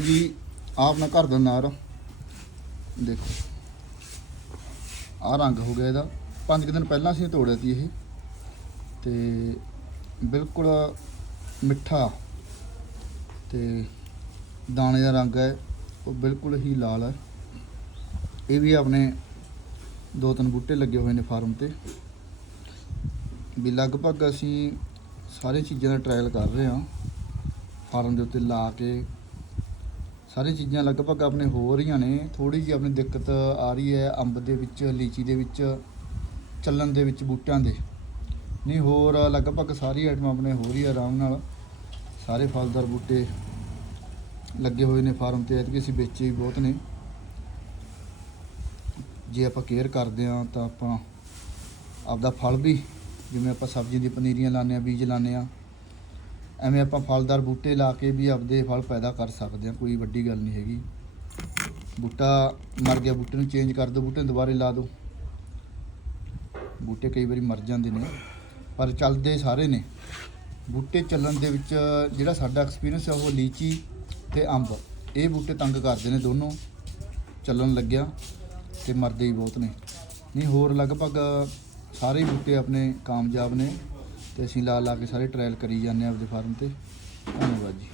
ਜੀ, ਆਹ ਆਪਣਾ ਘਰ ਦਾ ਨਾਰ ਦੇਖੋ। ਆਹ ਰੰਗ ਹੋ ਗਿਆ ਇਹਦਾ। ਪੰਜ ਕੁ ਦਿਨ ਪਹਿਲਾਂ ਅਸੀਂ ਤੋੜਿਆ ਸੀ ਇਹ। ਤੇ ਬਿਲਕੁਲ ਮਿੱਠਾ। ਤੇ ਦਾਣੇ ਦਾ ਰੰਗ ਹੈ। ਉਹ ਬਿਲਕੁਲ ਹੀ ਲਾਲ ਹੈ। ਇਹ ਵੀ ਆਪਣੇ ਦੋ ਤਿੰਨ ਬੂਟੇ ਲੱਗੇ ਹੋਏ ਨੇ ਫਾਰਮ ਤੇ। ਵੀ ਲਗਭਗ ਅਸੀਂ ਸਾਰੀਆਂ ਚੀਜ਼ਾਂ ਦਾ ਟ੍ਰਾਇਲ ਕਰ ਰਹੇ ਹਾਂ। ਫਾਰਮ ਦੇ ਉੱਤੇ ਲਾ ਕੇ ਸਾਰੀਆਂ ਚੀਜ਼ਾਂ ਲਗਭਗ ਆਪਣੇ ਹੋ ਰਹੀਆਂ ਨੇ। ਥੋੜੀ ਜਿਹੀ ਆਪਣੀ ਦਿੱਕਤ ਆ ਰਹੀ ਹੈ ਅੰਬ ਦੇ ਵਿੱਚ, ਲੀਚੀ ਦੇ ਵਿੱਚ, ਚੱਲਣ ਦੇ ਵਿੱਚ ਬੂਟਿਆਂ ਦੇ। ਨਹੀਂ ਹੋਰ, ਲਗਭਗ ਸਾਰੀ ਆਈਟਮ ਆਪਣੇ ਹੋ ਰਹੀ ਹੈ ਆਰਾਮ ਨਾਲ। ਸਾਰੇ ਫਲਦਾਰ ਬੂਟੇ ਲੱਗੇ ਹੋਏ ਨੇ ਫਾਰਮ ਤੇ, ਐਤਕੀ ਅਸੀਂ ਵੇਚੇ ਵੀ ਬਹੁਤ ਨੇ। ਜੇ ਆਪਾਂ ਕੇਅਰ ਕਰਦੇ ਹਾਂ ਤਾਂ ਆਪਾਂ ਆਪਦਾ ਫਲ ਵੀ, ਜਿਵੇਂ ਆਪਾਂ ਸਬਜ਼ੀ ਦੀ ਪਨੀਰੀਆਂ ਲਾਉਂਦੇ ਹਾਂ, ਬੀਜ ਲਾਉਂਦੇ ਹਾਂ ਐਵੇਂ ਆਪਾਂ ਫਲਦਾਰ ਬੂਟੇ ਲਾ ਕੇ ਵੀ ਆਪਦੇ ਫਲ ਪੈਦਾ ਕਰ ਸਕਦੇ ਹਾਂ, ਕੋਈ ਵੱਡੀ ਗੱਲ ਨਹੀਂ ਹੈਗੀ। ਬੂਟਾ ਮਰ ਗਿਆ, ਬੂਟੇ ਨੂੰ ਚੇਂਜ ਕਰ ਦਿਓ, ਬੂਟੇ ਨੂੰ ਦੁਬਾਰੇ ਲਾ ਦਿਓ। ਬੂਟੇ ਕਈ ਵਾਰੀ ਮਰ ਜਾਂਦੇ ਨੇ, ਪਰ ਚੱਲਦੇ ਸਾਰੇ ਨੇ। ਬੂਟੇ ਚੱਲਣ ਦੇ ਵਿੱਚ ਜਿਹੜਾ ਸਾਡਾ ਐਕਸਪੀਰੀਅੰਸ ਹੈ ਉਹ ਲੀਚੀ ਤੇ ਅੰਬ, ਇਹ ਬੂਟੇ ਤੰਗ ਕਰਦੇ ਨੇ ਦੋਨੋਂ। ਚੱਲਣ ਲੱਗਿਆ ਤੇ ਮਰਦੇ ਹੀ ਬਹੁਤ ਨੇ। ਨਹੀਂ, ਹੋਰ ਲਗਭਗ ਸਾਰੇ ਬੂਟੇ ਆਪਣੇ ਕਾਮਯਾਬ ਨੇ। ਤੇ ਅਸੀਂ ਲਾ ਲਾ ਕੇ ਸਾਰੇ ਟ੍ਰਾਇਲ ਕਰੀ ਜਾਂਦੇ ਹਾਂ ਆਪਦੇ ਫਾਰਮ ਤੇ। ਧੰਨਵਾਦ ਜੀ।